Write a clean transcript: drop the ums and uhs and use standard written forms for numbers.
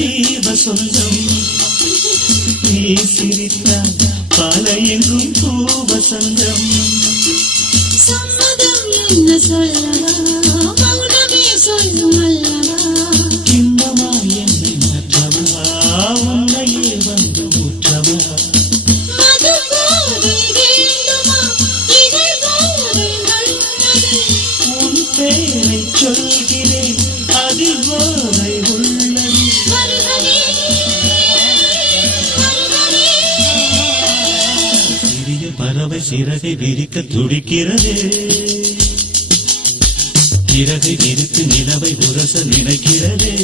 ஜீவ சொந்தம் நீ சிரித்தால் பல எங்கும் பூவசந்தம் சம்மதம் என்ன சொல்லவா மௌனமே சொல்லும் அல்லவா இன்பமா என்னை மாற்றவா உன்னையே வந்து ஊற்றவா மது போதை வேண்டுமா இதழ் போதை நல்லது உன் பேரை சொல்கிறேன் அதில் போதை உள்ளது வருகவே வருகவே சிறிய பறவை சிறகை விரிக்க துடிக்கிறது சிறகை விரித்து நிலவை உரச நினைக்கிறதே